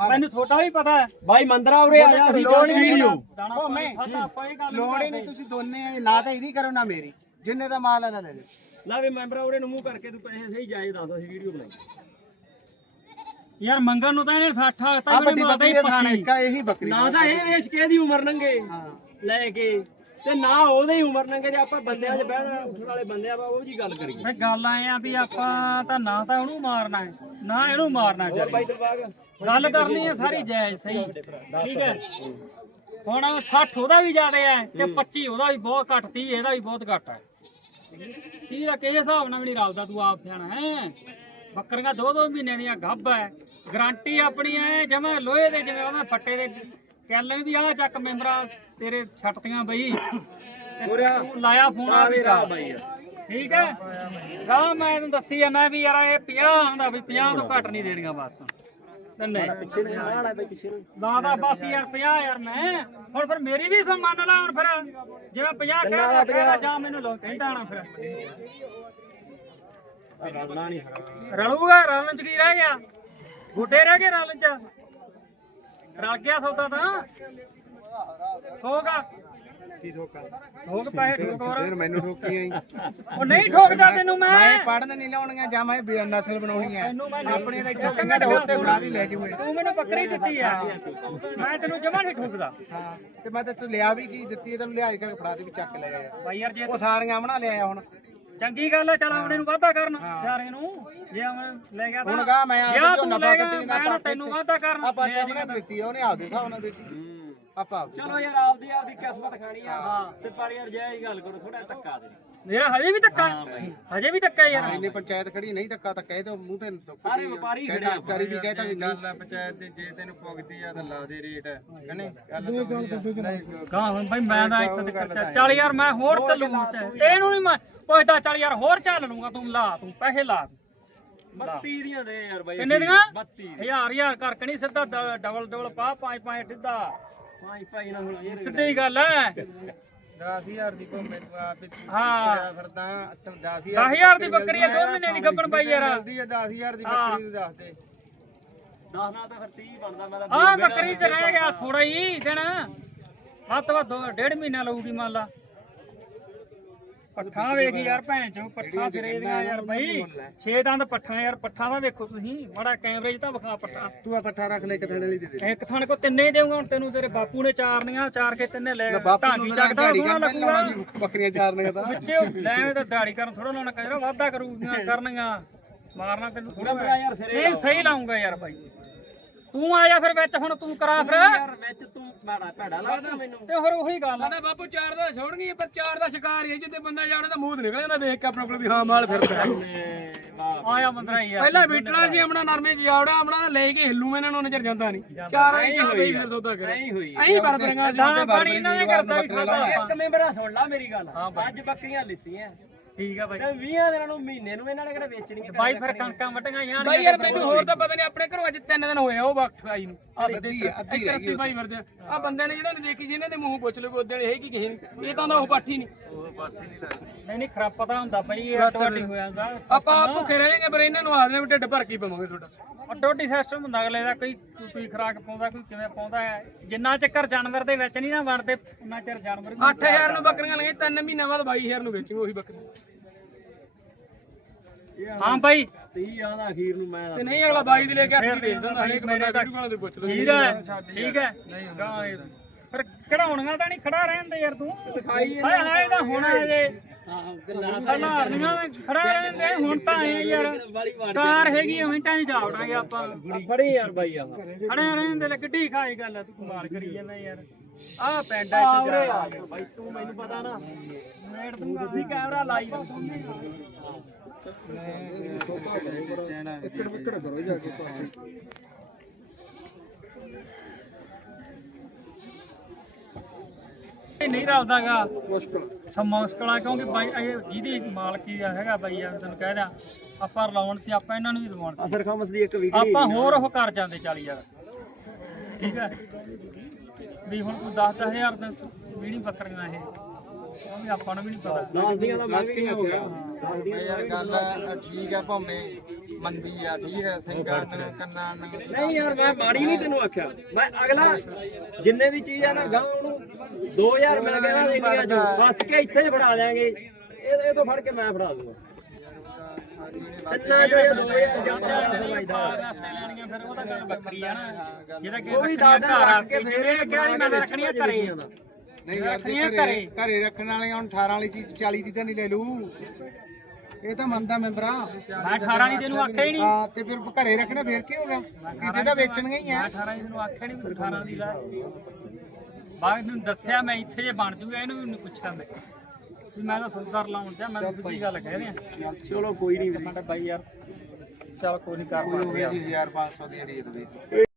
ਮੈਨੂੰ ਤੁਹਾਡਾ ਵੀ ਪਤਾ ਹੈ। ਬਾਈ ਮੰਦਰਾ ਉਰੇ ਆ ਜਾ ਅਸੀਂ ਲੋੜ ਹੀ ਨਹੀਂ ਆਪਾਂ ਲੋੜ ਹੀ ਨਹੀਂ ਤੁਸੀਂ ਦੋਨੇ ਨਾ ਤਾਂ ਇਹਦੀ ਕਰੋ ਨਾ ਮੇਰੀ। ਜਿੰਨੇ ਦਾ ਮਾਲ ਹੈ ਨਾ ਲੈ ਲਓ ਲੈ ਵੀ ਮੈਂਬਰਾ ਉਰੇ ਨੂੰ ਮੂੰਹ ਕਰਕੇ ਤੂੰ ਪੈਸੇ ਸਹੀ ਜਾਏ ਦੱਸ ਅਸੀਂ ਵੀਡੀਓ ਬਣਾਈ। ਯਾਰ ਮੰਗਣ ਨੂੰ ਤਾਂ ਇਹਨੇ 60 ਆ ਤਾਂ ਵੱਡੀ ਬੱਕਰੀ ਦੇ ਥਾਣੇ ਇੱਕ ਆ ਇਹੀ ਬੱਕਰੀ ਨਾ ਤਾਂ ਇਹ ਵੇਚ ਕੇ ਦੀ ਉਮਰ ਹਾਂ। ਲੈ ਕੇ। ਤੇ ਨਾ ਉਹਦੇ ਹੀ ਉਮਰ ਨੰਗੇ ਜੇ ਆਪਾਂ ਬੰਦਿਆਂ 'ਚ ਬਹਿਣ ਉੱਠਣ ਵਾਲੇ ਬੰਦੇ ਆ ਉਹ ਜੀ ਗੱਲ ਕਰੀਏ। ਫੇ ਗੱਲ ਆਏ ਆ ਵੀ ਆਪਾਂ ਤਾਂ ਨਾ ਤਾਂ ਉਹਨੂੰ ਮਾਰਨਾ ਹੈ ਨਾ ਇਹਨੂੰ ਮਾਰਨਾ ਹੋਰ ਬਾਈ ਚਾਹੀਦਾ ਦਿਲਬਾਗ ਗੱਲ ਕਰਨੀ ਹੈ ਸਾਰੀ ਜਾਇਜ਼ ਸਹੀ। ਠੀਕ ਹੈ। ਹੁਣ 60 ਉਹਦਾ ਵੀ ਜ਼ਿਆਦਾ ਹੈ ਤੇ 25 ਉਹਦਾ ਵੀ ਬਹੁਤ ਘੱਟ 30 ਇਹਦਾ ਵੀ ਬਹੁਤ ਘੱਟ ਹੈ। ਕੀ ਦਾ ਕਿਸ ਹਿਸਾਬ ਨਾਲ ਵੀ ਨਹੀਂ ਰਲਦਾ ਤੂੰ ਆਪ ਸਿਆਣਾ ਹੈ? ਬੱਕਰੀਆਂ ਦੋ ਦੋ ਮਹੀਨੇ ਦੀਆਂ ਗੱਭ ਹੈ। ਗਾਰੰਟੀ ਆਪਣੀ ਐ ਜਮਾ ਲੋਹੇ ਦੇ ਜਿਵੇਂ ਉਹਦਾ ਫੱਟੇ ਦੇ ਕਹਿ ਵੀ ਆਹ ਚੱਕ ਮੈਂਬਰਾ ਤੇਰੇ ਛੱਟਤੀਆਂ ਬਈ। ਲਾਇਆ ਫੋਨ ਆ ਵੀ ਬਾਈ ਠੀਕ ਹੈ? ਗਾ ਮੈਂ ਤੈਨੂੰ ਦੱਸੀ ਜਾਂਦਾ ਵੀ ਯਾਰ ਇਹ 50 ਆਂਦਾ ਵੀ 50 ਤੋਂ ਘੱਟ ਨਹੀਂ ਦੇਣੀਆਂ ਬਸ। ਨਹੀਂ ਪਿੱਛੇ ਨੂੰ ਨਾਲ ਆ ਬਾਈ ਪਿੱਛੇ ਨੂੰ ਨਾ ਦਾ ਬਸ ਯਾਰ 50 ਯਾਰ ਮੈਂ। ਹੁਣ ਫਿਰ ਮੇਰੀ ਵੀ ਸੋ ਮੰਨ ਲਾ ਹੁਣ ਫਿਰ ਜਿਵੇਂ 50 ਕਹਿੰਦਾ ਕਹਿੰਦਾ ਜਾਂ ਮੈਨੂੰ ਲੋ ਕਹਿੰਦਾ ਨਾ ਫਿਰ। ਰਲਣਾ ਨਹੀਂ ਹਰਾ ਰਲੂਗਾ ਰਲਣ ਚ ਕੀ ਰਹਿ ਗਿਆ? ਗੁੱਡੇ ਰਹਿ ਗਏ ਰਲਣ ਚ? ਰਲ ਗਿਆ ਸੌਦਾ ਤਾਂ? ਹੋਗਾ ਕੀ ਠੋਕਾ। ਠੋਕ ਪੈਸੇ ਠੋਕ ਹੋਰ। ਫਿਰ ਮੈਨੂੰ ਠੋਕੀ ਆਈ ਉਹ ਨਹੀਂ ਠੋਕਦਾ ਤੈਨੂੰ ਮੈਂ। ਮੈਂ ਪੜਨ ਨਹੀਂ ਲਾਉਣੀਆਂ ਜਾਂ ਮੈਂ ਨਸਲ ਬਣਾਉਣੀ ਹੈ। ਤੈਨੂੰ ਆਪਣੇ ਤਾਂ ਇੱਥੋਂ ਕਿੰਨਾ ਦੇ ਉੱਤੇ ਬਣਾ ਦੀ ਲੈ ਜੂਏ। ਤੂੰ ਮੈਨੂੰ ਬੱਕਰੀ ਦਿੱਤੀ ਆ। ਮੈਂ ਤੈਨੂੰ ਜਮਾ ਨਹੀਂ ਠੋਕਦਾ। ਹਾਂ। ਤੇ ਮੈਂ ਤੇ ਤੂੰ ਲਿਆ ਵੀ ਕੀ ਦਿੱਤੀ ਤੈਨੂੰ ਲਿਆ ਕੇ ਫੜਾ ਦੇ ਵੀ ਚੱਕ ਲੈ ਗਿਆ ਬਾਈ ਯਾਰ ਜੇ ਉਹ ਸਾਰੀਆਂ ਬਣਾ ਲਿਆ ਹੁਣ। ਚੰਗੀ ਗੱਲ ਹੈ ਚਲ ਆਮਣੇ ਨੂੰ ਵਾਧਾ ਕਰਨ ਯਾਰੇ ਨੂੰ। ਜੇ ਆਮਣ ਲੈ ਗਿਆ ਤਾਂ ਹੁਣ ਕਹਾ ਮੈਂ ਜਾਂ ਆ ਤੂੰ ਨਫਾ ਕੱਟੀ ਨਾ ਤੈਨੂੰ ਵਾਧਾ ਕਰਨ। ਆਪਾਂ ਲੈ ਆਪਣੇ ਨੇ ਦਿੱਤੀ ਉਹਨੇ ਆਪਦੇ ਹਿਸਾਬ ਨਾਲ ਦਿੱਤੀ। ਆਪਾਂ ਆਪਦੇ ਚਲੋ ਯਾਰ ਆਪਦੀ ਆਪਦੀ ਕਿਸਮਤ ਖਾਣੀ ਆ। ਤੇ ਪਰ ਯਾਰ ਜੈ ਹੀ ਗੱਲ ਕਰੋ ਥੋੜਾ ਧੱਕਾ ਦੇ। ਮੇਰਾ ਹਜੇ ਵੀ ਧੱਕਾ ਹਜੇ ਵੀ ਧੱਕਾ ਯਾਰ। ਇੰਨੇ ਪੰਚਾਇਤ ਖੜੀ ਨਹੀਂ ਧੱਕਾ ਤਾਂ ਕਹਿ ਦੋ ਮੂੰਹ ਤੇ ਸਾਰੇ ਵਪਾਰੀ ਖੜੇ ਕਹਿੰਦਾ ਕਰੀ ਵੀ ਕਹਿਤਾ ਵੀ ਨਹੀਂ। ਗੱਲ ਪੰਚਾਇਤ ਦੇ ਜੇ ਤੈਨੂੰ ਪੁੱਗਦੀ ਆ ਤਾਂ ਲਾ ਦੇ ਰੇਟ ਕਹਨੇ ਕਹਾਂ ਹੁਣ ਬਈ ਮੈਂ ਤਾਂ ਇੱਥੇ ਤੱਕ ਚੱਲ- ਚੱਲ ਯਾਰ ਮੈਂ ਹੋਰ ਚੱਲੂ ਇਹਨੂੰ ਨਹੀਂ ਮੈਂ ਪੁੱਛਦਾ ਚੱਲ ਯਾਰ ਹੋਰ ਚੱਲ ਲੂੰਗਾ ਤੂੰ ਲਾ ਤੂੰ ਪੈਸੇ ਲਾ। ਤੂੰ। 32 ਦੀਆਂ ਦੇ ਯਾਰ ਬਾਈ ਕਿੰਨੇ ਦੀਆਂ? 32 ਹਜ਼ਾਰ ਹਜ਼ਾਰ ਕਰਕੇ ਨਹੀਂ ਸਿੱਧਾ ਡਬਲ ਡਬਲ ਪਾ ਪੰਜ ਪੰਜ ਸਿੱਧਾ ਭਾਈ ਭਾਈ ਨਾ ਹੁਣ ਯਾਰ ਸਿੱਧੀ ਹੀ ਗੱਲ ਹੈ 10000 ਦੀ ਭੋਮੇ ਤੂੰ ਆਪ ਹੀ। ਹਾਂ ਫਿਰਦਾ 10000 10000 ਦੀ ਬੱਕਰੀ ਆ ਦੋ ਮਹੀਨੇ ਦੀ ਗੱਬਣ ਪਾਈ ਯਾਰ। ਮਿਲਦੀ ਆ 10000 ਦੀ ਬੱਕਰੀ ਨੂੰ ਦੱਸ ਦੇ। 10 ਨਾਲ ਤਾਂ ਫਿਰ 30 ਬਣਦਾ ਮੈਂ ਤਾਂ ਆ ਬੱਕਰੀ ਚ ਰਹਿ ਗਿਆ ਥੋੜਾ ਹੀ ਦਿਨ। ਵੱਧ ਵੱਧ ਦੋ- ਡੇਢ ਮਹੀਨਾ ਲਊਗੀ ਮੰਨ ਲਾ। ਪੱਠਾ ਵੇਖੀ ਯਾਰ ਭੈਣ ਚੋ ਪੱਠਾ ਸਿਰੇ ਦੀਆਂ ਯਾਰ ਬਈ ਛੇ ਦੰਦ ਪੱਠਾ ਯਾਰ ਪੱਠਾ ਦਾ ਵੇਖੋ ਤੁਸੀਂ ਬੜਾ ਕੈਮਰੇ 'ਚ ਤਾਂ ਵਿਖਾ ਪੱਠਾ। ਤੂੰ ਆ ਪੱਠਾ ਰੱਖ ਲੈ ਇੱਕ ਥੜੇ ਲਈ ਦੇ ਦੇ। ਇੱਕ ਥਾਣੇ ਕੋ ਤਿੰਨੇ ਹੀ ਦੇਊਗਾ ਹੁਣ ਤੈਨੂੰ ਤੇਰੇ ਬਾਪੂ ਨੇ ਚਾਰਨੀਆਂ ਚਾਰ ਕੇ ਤਿੰਨੇ ਲੈ ਢਾਂਗੀ ਚੱਕਦਾ ਸੋਹਣਾ ਲੱਗੂਗਾ ਬੱਕਰੀਆਂ ਚਾਰਨੀਆਂ ਤਾਂ। ਵਿੱਚੇ ਲੈ ਤਾਂ ਦਾੜੀ ਕਰਨ ਥੋੜਾ ਲਾਉਣਾ ਕਹਿੰਦਾ ਵਾਧਾ ਕਰੂਗੀਆਂ ਕਰਨੀਆਂ ਮਾਰਨਾ ਤੈਨੂੰ ਥੋੜਾ ਮੇਰਾ ਯਾਰ ਸਿਰੇ ਨਹੀਂ ਸਹੀ ਲਾਉਂਗਾ ਯਾਰ ਬਾਈ। ਤੂੰ ਆ ਜਾ ਫਿਰ ਵਿੱਚ ਹੁਣ ਤੂੰ ਕਰਾ ਫਿਰ। ਯਾਰ ਵਿੱਚ ਤੂੰ ਮਾੜਾ ਭੈੜਾ ਲੱਗਦਾ। ਮੈਨੂੰ। ਤੇ ਹੋਰ ਉਹੀ ਗੱਲ ਆ। ਬਾਪੂ ਚਾਰ ਦਾ ਛੋੜਨੀ ਪਰ ਚਾਰ ਦਾ ਸ਼ਿਕਾਰ ਹੀ ਜਿੱਦੇ ਬੰਦਾ ਜਾੜੇ ਤਾਂ ਮੂੰਹ ਨਿਕਲ ਜਾਂਦਾ ਵੇਖ ਕੇ ਆਪਣੇ ਕੋਲ ਵੀ ਹਾਂ ਮਾਲ ਫਿਰਦਾ। ਵਾਹ। ਆਇਆ ਮੰਦਰਾ ਹੀ ਆ। ਪਹਿਲਾਂ ਬੀਟਲਾ ਸੀ ਆਪਣਾ ਨਰਮੇ ਚ ਜਾਵੜਾ ਆਪਣਾ ਲੈ ਕੇ ਹਿੱਲੂ ਇਹਨਾਂ ਨੂੰ ਨਜ਼ਰ ਜਾਂਦਾ ਨਹੀਂ। ਚਾਰ ਹੀ ਚਾਰ ਹੀ ਫਿਰ ਸੌਦਾ ਕਰੇ ਨਹੀਂ ਹੋਈ। ਐਂ ਵਰਤ ਰੰਗਾ ਸੀ। ਦਾਣਾ ਪਾਣੀ ਇਹਨਾਂ ਨੇ ਕਰਦਾ ਹੀ ਖਾਦਾ ਇੱਕ ਮੈਂਬਰਾ ਸੁਣ ਲਾ ਮੇਰੀ ਗੱਲ। ਅੱਜ ਬੱਕਰੀਆਂ ਲਿਸੀਆਂ। ਠੀਕ ਆ ਬਾਈ। ਤੇ 20 ਦਿਨਾਂ ਨੂੰ ਮਹੀਨੇ ਨੂੰ ਇਹਨਾਂ ਨੇ ਕਿਹੜਾ ਵੇਚਣੀਆਂ ਬਾਈ ਫਿਰ ਕਣਕਾਂ ਵਟੀਆਂ ਜਾਣ ਬਾਈ ਯਾਰ ਮੈਨੂੰ ਹੋਰ ਤਾਂ ਪਤਾ ਨਹੀਂ ਆਪਣੇ ਘਰੋਂ ਅੱਜ ਤਿੰਨ ਦਿਨ ਹੋਏ ਆ ਉਹ ਵਕਤ ਆਈ ਨੂੰ। ਆ ਅੱਧੀ ਅੱਧੀ ਰਹਿ ਅੱਧੀ ਬਾਈ ਵਰਦੇ ਆ। ਬੰਦੇ ਨੇ ਜਿਹੜਾ ਨੇ ਦੇਖੀ ਸੀ ਇਹਨਾਂ ਦੇ ਮੂੰਹ ਪੁੱਛ ਲਓ ਉਹਦੇ ਹੈ ਕੀ ਕਿਸੇ ਨੂੰ ਇਹ ਤਾਂ ਦਾ ਉਹ ਪਾਠੀ ਨਹੀਂ। ਨਹੀਂ ਨਹੀਂ ਖਰਾਬ ਪਤਾ ਹੁੰਦਾ ਬਈ ਇਹ ਟੋਟੀ ਹੋ ਜਾਂਦਾ। ਆਪਾਂ ਆਪ ਭੁੱਖੇ ਰਹਿ ਜਾਾਂਗੇ ਪਰ ਇਹਨਾਂ ਨੂੰ ਆਦਨੇ ਵੀ ਢਿੱਡ ਭਰ ਕੇ ਹੀ ਪਵਾਂਗੇ ਤੁਹਾਡਾ। ਟੋਟੀ ਸਿਸਟਮ ਹੁੰਦਾ ਅਗਲੇ ਦਾ ਕੋਈ ਕੋਈ ਖਰਾਕ ਪਾਉਂਦਾ ਕੋਈ ਕਿਵੇਂ ਪਾਉਂਦਾ ਹੈ। ਜਿੰਨਾ ਚੱਕਰ ਜਾਨਵਰ ਦੇ ਵਿੱਚ ਨਹੀਂ ਨਾ ਵੜਦੇ ਉਹਨਾਂ ਚਿਰ ਜਾਨਵਰ ਵੀ 8000 ਨੂੰ ਬੱਕਰੀਆਂ ਲਈਆਂ ਤਿੰਨ ਮਹੀਨੇ ਬਾਅਦ 22000 ਨੂੰ ਵੇਚੀ ਉਹੀ ਬੱਕਰੀ ਹਾਂ ਬਾਈ। 30 ਆਂ ਦਾ ਅਖੀਰ ਨੂੰ ਮੈਂ ਤੇ ਨਹੀਂ ਅਗਲਾ 22 ਦੀ ਲੈ ਕੇ 8 ਦੀ ਵੇਚ ਦਿੰਦਾ ਹਰੇਕ ਬੰਦਾ ਵੀਡੀਓ ਵਾਲਾ ਦੇ ਪੁੱਛ ਲਓ। ਠੀਕ ਹੈ ਠੀਕ ਹੈ। ਗਾਂ ਇਹ। ਫਿਰ ਚੜਾਉਣੀਆਂ ਤਾਂ ਨਹੀਂ ਖੜਾ ਰਹਿਣ ਦੇ ਯਾਰ ਤੂੰ। ਹਾਏ ਹਾਏ ਤਾਂ ਹੋਣਾ ਜੇ ਹਾਂ ਗੱਲਾਂ ਹਲਾਰਨੀਆਂ ਖੜਾ ਰਹਿਣ ਦੇ ਹੁਣ ਤਾਂ ਆਏ ਆ ਯਾਰ ਕਾਰ ਹੈਗੀ ਆ ਮਿੰਟਾਂ 'ਚ ਜਾ ਵੜਾਂਗੇ ਆਪਾਂ। ਫੜੀ ਯਾਰ ਬਾਈ ਆ ਖੜੇ ਰਹਿਣ ਦੇ ਲੈ ਗੱਡੀ ਖਾਈ ਗੱਲ ਆ ਤੂੰ ਕਮਾਲ ਕਰੀ ਜਾਂਦਾ ਯਾਰ। ਆਹ ਪਿੰਡ ਆ ਇੱਥੇ ਜਾ ਬਾਈ ਤੂੰ ਮੈਨੂੰ ਪਤਾ ਨਾ। ਮੇੜ ਦੂੰਗਾ ਤੁਸੀਂ ਕੈਮਰਾ ਲਾਈ ਇੱਕੜ ਵਿਕੜ ਕਰੋ ਜਾ ਕੇ ਪਾਸੇ। ਇਹ ਨਹੀਂ ਰਲਦਾਗਾ। ਮੁਸ਼ਕਲ। ਸਮਾਂ ਮੁਸ਼ਕਲ ਆ ਕਿਉਂਕਿ ਬਾਈ ਇਹ ਜਿਹਦੀ ਮਾਲਕੀ ਆ ਹੈਗਾ ਬਾਈ ਆ ਤੈਨੂੰ ਕਹਿ ਰਿਹਾ। ਆਪਾਂ ਲਾਉਣ ਸੀ ਆਪਾਂ ਇਹਨਾਂ ਨੂੰ ਵੀ ਲਵਾਉਣ ਸੀ। ਅਸਰ ਖਮਸ ਦੀ ਇੱਕ ਵੀਡੀਓ ਆਪਾਂ ਹੋਰ ਉਹ ਕਰ ਜਾਂਦੇ 40000 ਠੀਕ ਹੈ ਵੀ ਹੁਣ ਤੂੰ 10000 ਦੇ ਵੀ ਨਹੀਂ ਬੱਕਰੀਆਂ ਇਹ। ਵੀ ਆਪਾਂ ਨੂੰ ਵੀ ਨਹੀਂ ਪਤਾ। ਦੱਸ ਦੀਆਂ ਦਾ ਦੱਸ ਕਿਵੇਂ ਹੋ ਗਿਆ? ਯਾਰ ਗੱਲ ਠੀਕ ਆ ਭਾਵੇਂ ਮੰਦੀ ਆ ਠੀਕ ਹੈ ਸਿੰਘਾਂ ਨੂੰ ਕੰਨਾਂ ਨੂੰ ਨਹੀਂ ਯਾਰ ਮੈਂ ਮਾੜੀ ਨਹੀਂ ਤੈਨੂੰ ਆਖਿਆ। ਮੈਂ ਅਗਲਾ ਜਿੰਨੇ ਦੀ ਚੀਜ਼ ਆ ਨਾ ਗਾਂ ਉਹਨੂੰ 2000 ਮਿਲ ਗਿਆ ਨਾ ਇੰਨੀਆਂ ਜੋ ਬਸ ਕੇ ਇੱਥੇ ਹੀ ਫੜਾ ਦਿਆਂਗੇ। ਇਹ ਇਹ ਤੋਂ ਫੜ ਕੇ ਮੈਂ ਫੜਾ ਦੂੰਗਾ। ਤਿੰਨਾਂ ਚੋਂ ਇਹ 2000 ਜਾਂਦਾ ਸਮਝਦਾ ਵਾਸਤੇ ਲੈਣੀਆਂ ਫਿਰ ਉਹਦਾ ਗੱਲ ਵੱਖਰੀ ਆ ਨਾ ਜਿਹਦਾ ਕਿ ਉਹ ਵੀ ਦੱਸ ਦਿਨ ਰੱਖ ਕੇ ਫੇਰ ਇਹ ਕਿਹਾ ਸੀ ਮੈਂ ਤਾਂ ਰੱਖਣੀਆਂ ਘਰੇ ਨਹੀਂ ਰੱਖਣੀਆਂ ਰੱਖਣੀਆਂ ਘਰੇ। ਘਰੇ। ਰੱਖਣ ਵਾਲੀਆਂ ਹੁਣ 18 ਵਾਲੀ ਚੀਜ਼ 40 ਦੀ ਤਾਂ ਨਹੀਂ ਲੈ ਲੂ ਇਹ ਤਾਂ ਮੰਨਦਾ ਮੈਂਬਰਾ। ਮੈਂ 18 ਦੀ ਤੈਨੂੰ ਆਖਿਆ ਹੀ ਨਹੀਂ। ਹਾਂ ਤੇ ਫਿਰ ਘਰੇ ਰੱਖਣਾ ਫੇਰ ਕੀ ਹੋ ਗਿਆ? ਕਿਤੇ ਤਾਂ ਵੇਚਣੀਆਂ ਹੀ ਆ। ਮੈਂ 18 ਦੀ ਤੈਨੂੰ ਆਖਿਆ ਨਹੀਂ 18 ਦੀ ਲੈ। ਬਾਅਦ ਨੂੰ ਦੱਸਿਆ ਮੈਂ ਇੱਥੇ ਜੇ ਬਣ ਜੂਗਾ ਇਹਨੂੰ ਵੀ ਪੁੱਛਾਂ ਮੈਂ। ਵੀ ਮੈਂ ਤਾਂ ਸੁਧਰ ਲਾਉਣ ਤੇ ਮੈਂ ਸਿੱਧੀ ਗੱਲ ਕਹਿ ਰਿਹਾ। ਚਲੋ ਕੋਈ ਨਹੀਂ ਮੈਂ ਤਾਂ ਬਾਈ ਯਾਰ ਚਲ ਕੋਈ ਨਹੀਂ ਕਰ ਪਾਉਂਦੇ ਹੋਵੇ ਜੀ 1500 ਦੀ ਅੜੀ ਦੇ